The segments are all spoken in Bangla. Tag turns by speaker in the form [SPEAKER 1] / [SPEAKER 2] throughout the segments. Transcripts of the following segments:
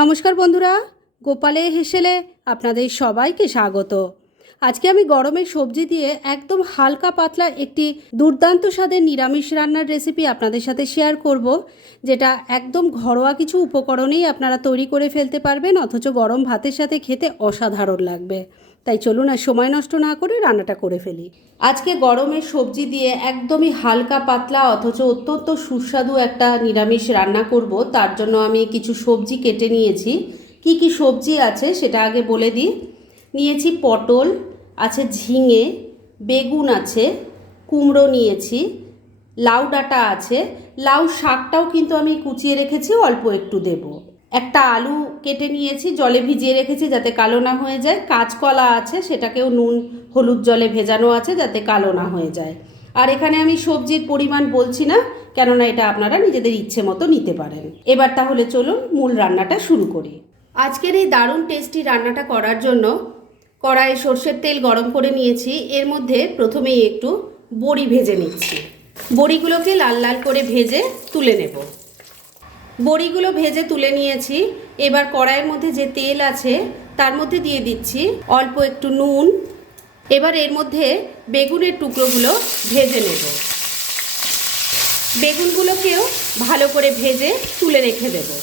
[SPEAKER 1] নমস্কার বন্ধুরা, গোপালে হেসেলে আপনাদের সবাইকে স্বাগত। আজকে আমি গরমের সবজি দিয়ে একদম হালকা পাতলা একটি দুর্দান্ত স্বাদের নিরামিষ রান্নার রেসিপি আপনাদের সাথে শেয়ার করব, যেটা একদম ঘরোয়া কিছু উপকরণেই আপনারা তৈরি করে ফেলতে পারবেন, অথচ গরম ভাতের সাথে খেতে অসাধারণ লাগবে। তাই চলুন আর সময় নষ্ট না করে রান্নাটা করে ফেলি। আজকে গরমের সবজি দিয়ে একদমই হালকা পাতলা অথচ অত্যন্ত সুস্বাদু একটা নিরামিষ রান্না করব। তার জন্য আমি কিছু সবজি কেটে নিয়েছি। কি কি সবজি আছে সেটা আগে বলে দিই। নিয়েছি পটল, আছে ঝিঙে, বেগুন আছে, কুমড়ো নিয়েছি, লাউ ডাঁটা আছে। লাউ শাকটাও কিন্তু আমি কুচিয়ে রেখেছি, অল্প একটু দেব। একটা আলু কেটে নিয়েছি, জলে ভিজিয়ে রেখেছি যাতে কালো না হয়ে যায়। কাঁচকলা আছে, সেটাকেও নুন, হলুদ জলে ভেজানো আছে যাতে কালো না হয়ে যায়। আর এখানে আমি সবজির পরিমাণ বলছি না, কেননা এটা আপনারা নিজেদের ইচ্ছে মতো নিতে পারেন। এবার তাহলে চলুন মূল রান্নাটা শুরু করি। আজকের এই দারুণ টেস্টি রান্নাটা করার জন্য কড়াইয়ে সর্ষের তেল গরম করে নিয়েছি। এর মধ্যে প্রথমেই একটু বড়ি ভেজে নিচ্ছি। বড়িগুলোকে লাল লাল করে ভেজে তুলে নেব। বড়িগুলো ভেজে তুলে নিয়েছি। এবার কড়াইয়ের মধ্যে যে তেল আছে, তার মধ্যে দিয়ে দিচ্ছি অল্প একটু নুন। এবার এর মধ্যে বেগুনের টুকরোগুলো ভেজে নেব। বেগুনগুলোকেও ভালো করে ভেজে তুলে রেখে দেবো।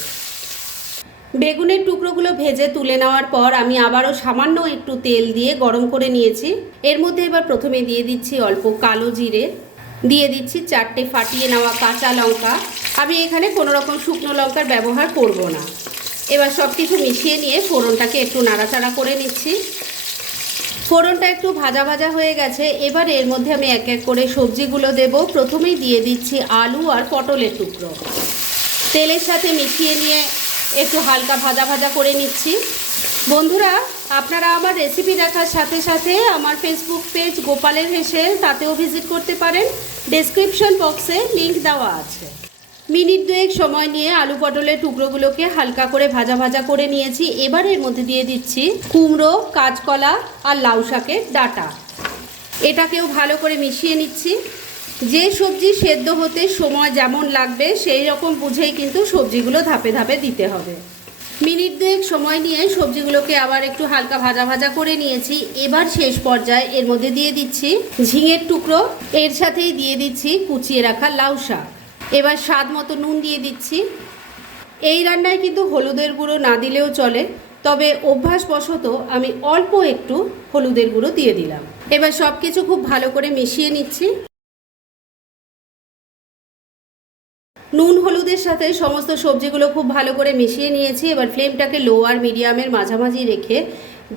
[SPEAKER 1] বেগুনের টুকরোগুলো ভেজে তুলে নেওয়ার পর আমি আবারও সামান্য একটু তেল দিয়ে গরম করে নিয়েছি। এর মধ্যে এবার প্রথমে দিয়ে দিচ্ছি অল্প কালো জিরে। দিয়ে দিচ্ছি চারটে ফাটিয়ে নেওয়া কাঁচা লঙ্কা। আমি এখানে কোনো রকম শুকনো লঙ্কার ব্যবহার করব না। এবার সব কিছু মিশিয়ে নিয়ে ফোড়নটাকে একটু নাড়াচাড়া করে নিচ্ছি। ফোড়নটা একটু ভাজা ভাজা হয়ে গেছে। এবার এর মধ্যে আমি এক এক করে সবজিগুলো দেব। প্রথমেই দিয়ে দিচ্ছি আলু আর পটলের টুকরো। তেলের সাথে মিশিয়ে নিয়ে একটু হালকা ভাজা ভাজা করে নিচ্ছি। বন্ধুরা, আপনারা আমার রেসিপি দেখার সাথে সাথে আমার ফেসবুক পেজ গোপালের হেসে তাতেও ভিজিট করতে পারেন। ডেসক্রিপশন বক্সে লিংক দেওয়া আছে। মিনিট দুয়েক সময় নিয়ে আলু পটলের টুকরোগুলোকে হালকা করে ভাজা ভাজা করে নিয়েছি। এবার এর মধ্যে দিয়ে দিচ্ছি কুমড়ো, কাঁচকলা আর লাউ শাকের ডাটা। এটাকেও ভালো করে মিশিয়ে নিচ্ছি। যে সবজি সেদ্ধ হতে সময় যেমন লাগবে, সেই রকম বুঝেই কিন্তু সবজিগুলো ধাপে ধাপে দিতে হবে। মিনিট দুয়েক সময় নিয়ে সবজিগুলোকে আবার একটু হালকা ভাজা ভাজা করে নিয়েছি। এবার শেষ পর্যায়ে এর মধ্যে দিয়ে দিচ্ছি ঝিঙের টুকরো, এর সাথেই দিয়ে দিচ্ছি কুচিয়ে রাখা লাউ শাক। এবার স্বাদ মতো নুন দিয়ে দিচ্ছি। এই রান্নায় কিন্তু হলুদের গুঁড়ো না দিলেও চলে, তবে অভ্যাসবশত আমি অল্প একটু হলুদের গুঁড়ো দিয়ে দিলাম। এবার সব কিছু খুব ভালো করে মিশিয়ে নিচ্ছি। নুন হলুদের সাথে সমস্ত সবজিগুলো খুব ভালো করে মিশিয়ে নিয়েছি। এবার ফ্লেমটাকে লো আর মিডিয়ামের মাঝামাঝি রেখে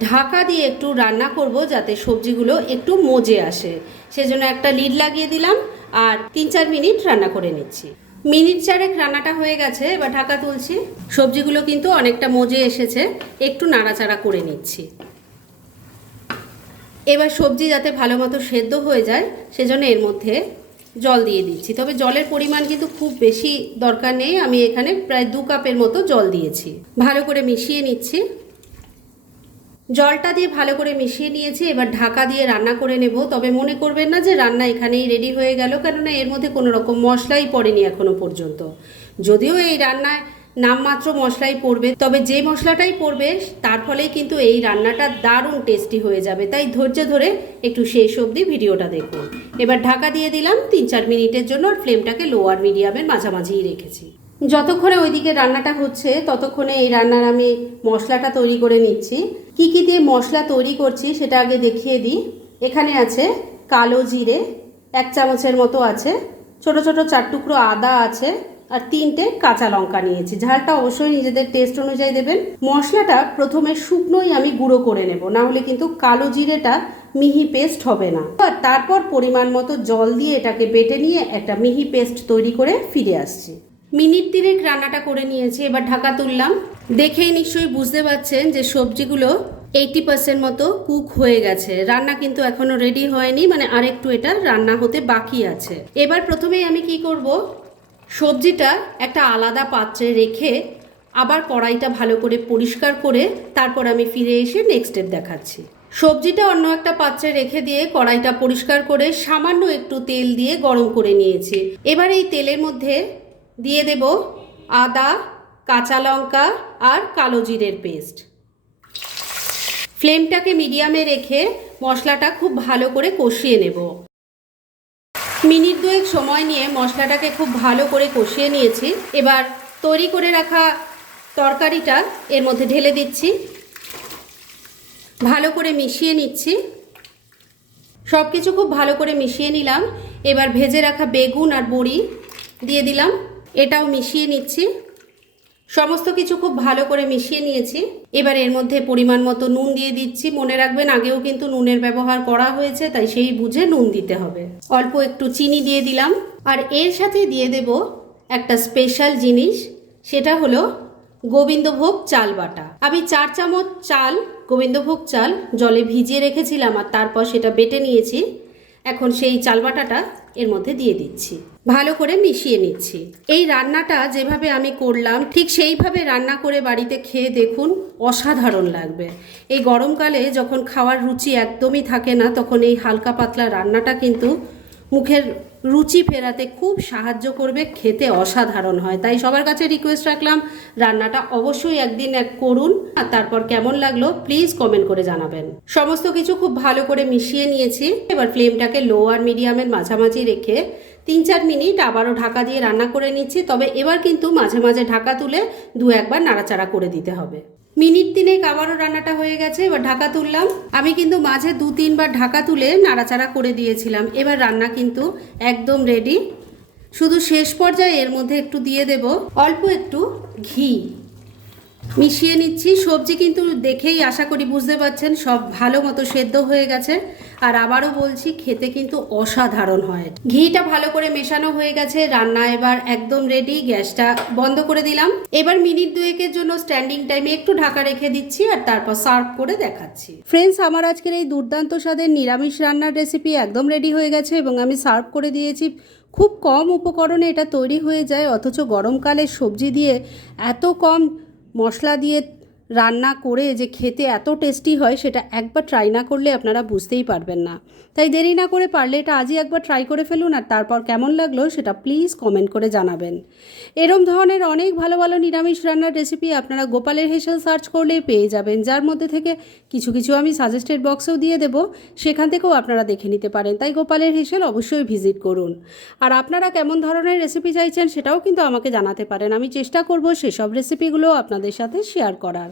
[SPEAKER 1] ঢাকা দিয়ে একটু রান্না করব যাতে সবজিগুলো একটু মজে আসে। সেজন্য একটা লিড লাগিয়ে দিলাম আর তিন চার মিনিট রান্না করে নিচ্ছি। মিনিট চারেক রান্নাটা হয়ে গেছে, এবার ঢাকা তুলছি। সবজিগুলো কিন্তু অনেকটা মজে এসেছে, একটু নাড়াচাড়া করে নিচ্ছি। এবার সবজি যাতে ভালো মতো সেদ্ধ হয়ে যায়, সেজন্য এর মধ্যে জল দিয়ে দিচ্ছি। তবে জলের পরিমাণ কিন্তু খুব বেশি দরকার নেই। আমি এখানে প্রায় দু কাপের মতো জল দিয়েছি। ভালো করে মিশিয়ে নিচ্ছি। জলটা দিয়ে ভালো করে মিশিয়ে নিয়েছি। এবার ঢাকা দিয়ে রান্না করে নেব। তবে মনে করবেন না যে রান্না এখানেই রেডি হয়ে গেল। কেননা এর মধ্যে কোনো রকম মশলাই পড়েনি এখনও পর্যন্ত। যদিও এই রান্নায় নামমাত্র মশলাই পড়বে, তবে যে মশলাটাই পড়বে, তার ফলেই কিন্তু এই রান্নাটা দারুণ টেস্টি হয়ে যাবে। তাই ধৈর্য ধরে একটু শেষ অবধি ভিডিওটা দেখুন। এবার ঢাকা দিয়ে দিলাম তিন চার মিনিটের জন্য আর ফ্লেমটাকে লোয়ার মিডিয়ামের মাঝামাঝিই রেখেছি। যতক্ষণে ওইদিকে রান্নাটা হচ্ছে, ততক্ষণে এই রান্নার আমি মশলাটা তৈরি করে নিচ্ছি। কি কি দিয়ে মশলা তৈরি করছি সেটা আগে দেখিয়ে দিই। এখানে আছে কালো জিরে, এক চামচের মতো আছে, ছোট ছোট চার টুকরো আদা আছে আর তিনটে কাঁচা লঙ্কা নিয়েছি। ঝালটা অবশ্যই নিজেদের টেস্ট অনুযায়ী দেবেন। মশলাটা প্রথমে শুকনোই আমি গুঁড়ো করে নেব, না হলে কিন্তু কালো জিরেটা মিহি পেস্ট হবে না। আর তারপর পরিমাণ মতো জল দিয়ে এটাকে বেটে নিয়ে একটা মিহি পেস্ট তৈরি করে ফিরে আসছি। মিনিট তিনেক রান্নাটা করে নিয়েছি, এবার ঢাকা তুললাম। দেখেই নিশ্চয়ই বুঝতে পারছেন যে সবজিগুলো এইটি পার্সেন্ট মতো কুক হয়ে গেছে। রান্না কিন্তু এখনও রেডি হয়নি মানে আরেকটু এটা রান্না হতে বাকি আছে। এবার প্রথমেই আমি কি করব? সবজিটা একটা আলাদা পাত্রে রেখে আবার কড়াইটা ভালো করে পরিষ্কার করে তারপর আমি ফিরে এসে নেক্সট স্টেপ দেখাচ্ছি। সবজিটা অন্য একটা পাত্রে রেখে দিয়ে কড়াইটা পরিষ্কার করে সামান্য একটু তেল দিয়ে গরম করে নিয়েছি। এবার এই তেলের মধ্যে দিয়ে দেব আদা, কাঁচা লঙ্কা আর কালো জিরের পেস্ট। ফ্লেমটাকে মিডিয়ামে রেখে মশলাটা খুব ভালো করে কষিয়ে নেব। মিনিট দুয়েক সময় নিয়ে মশলাটাকে খুব ভালো করে কষিয়ে নিয়েছি। এবার তৈরি করে রাখা তরকারিটা এর মধ্যে ঢেলে দিচ্ছি। ভালো করে মিশিয়ে নিচ্ছি। সব কিছু খুব ভালো করে মিশিয়ে নিলাম। এবার ভেজে রাখা বেগুন আর বড়ি দিয়ে দিলাম। এটাও মিশিয়ে নিচ্ছি। সমস্ত কিছু খুব ভালো করে মিশিয়ে নিয়েছি। এবার এর মধ্যে পরিমাণ মতো নুন দিয়ে দিচ্ছি। মনে রাখবেন আগেও কিন্তু নুনের ব্যবহার করা হয়েছে, তাই সেই বুঝে নুন দিতে হবে। অল্প একটু চিনি দিয়ে দিলাম। আর এর সাথে দিয়ে দেব একটা স্পেশাল জিনিস, সেটা হলো গোবিন্দভোগ চাল বাটা। আমি চার চামচ চাল, গোবিন্দভোগ চাল জলে ভিজিয়ে রেখেছিলাম আর তারপর সেটা বেটে নিয়েছি। এখন সেই চাল বাটাটা এর মধ্যে দিয়ে দিচ্ছি। ভালো করে মিশিয়ে নিচ্ছি। এই রান্নাটা যেভাবে আমি করলাম, ঠিক সেইভাবে রান্না করে বাড়িতে খেয়ে দেখুন অসাধারণ লাগবে। এই গরমকালে যখন খাওয়ার রুচি একদমই থাকে না, তখন এই হালকা পাতলা রান্নাটা কিন্তু মুখের রুচি ফেরাতে খুব সাহায্য করবে, খেতে অসাধারণ হয়। তাই সবার কাছে রিকোয়েস্ট রাখলাম, রান্নাটা অবশ্যই একদিন এক করুন। আর তারপর কেমন লাগল প্লিজ কমেন্ট করে জানাবেন। সমস্ত কিছু খুব ভালো করে মিশিয়ে নিয়েছি। এবার ফ্লেমটাকে লো আর মিডিয়ামের মাঝামাঝি রেখে তিন চার মিনিট আবারও ঢাকা দিয়ে রান্না করে নিচ্ছি। তবে এবার কিন্তু মাঝে মাঝে ঢাকা তুলে দু একবার নাড়াচাড়া করে দিতে হবে। মিনিট তিনেক আবারও রান্নাটা হয়ে গেছে, এবার ঢাকা তুললাম। আমি কিন্তু মাঝে দু তিনবার ঢাকা তুলে নাড়াচাড়া করে দিয়েছিলাম। এবার রান্না কিন্তু একদম রেডি শুধু শেষ পর্যায়ে এর মধ্যে একটু দিয়ে দেব, অল্প একটু ঘি। মিশিয়ে নিচ্ছি। সবজি কিন্তু দেখেই আশা করি বুঝতে পারছেন, সব ভালো মতো সেদ্ধ হয়ে গেছে। আর আবারও বলছি, খেতে কিন্তু অসাধারণ হয়। ঘিটা ভালো করে মেশানো হয়ে গেছে, রান্না এবার একদম রেডি গ্যাসটা বন্ধ করে দিলাম। এবার মিনিট দুয়েকের জন্য স্ট্যান্ডিং টাইমে একটু ঢাকা রেখে দিচ্ছি আর তারপর সার্ভ করে দেখাচ্ছি। ফ্রেন্ডস আমার আজকের এই দুর্দান্ত স্বাদের নিরামিষ রান্নার রেসিপি একদম রেডি হয়ে গেছে এবং আমি সার্ভ করে দিয়েছি। খুব কম উপকরণে এটা তৈরি হয়ে যায়, অথচ গরমকালে সবজি দিয়ে এত কম মশলা দিয়ে রান্না করে যে খেতে এত টেস্টি হয়, সেটা একবার ট্রাই না করলে আপনারা বুঝতেই পারবেন না। তাই দেরি না করে পারলে এটা আজই একবার ট্রাই করে ফেলুন আর তারপর কেমন লাগল সেটা প্লিজ কমেন্ট করে জানাবেন। এরম ধরনের অনেক ভালো ভালো নিরামিষ রান্নার রেসিপি আপনারা গোপালের হেসেল সার্চ করলেই পেয়ে যাবেন, যার মধ্যে থেকে কিছু কিছু আমি সাজেস্টেড বক্সেও দিয়ে দেব, সেখান থেকেও আপনারা দেখে নিতে পারেন। তাই গোপালের হেসেল অবশ্যই ভিজিট করুন। আর আপনারা কেমন ধরনের রেসিপি চাইছেন সেটাও কিন্তু আমাকে জানাতে পারেন। আমি চেষ্টা করব সেসব রেসিপিগুলো আপনাদের সাথে শেয়ার করার।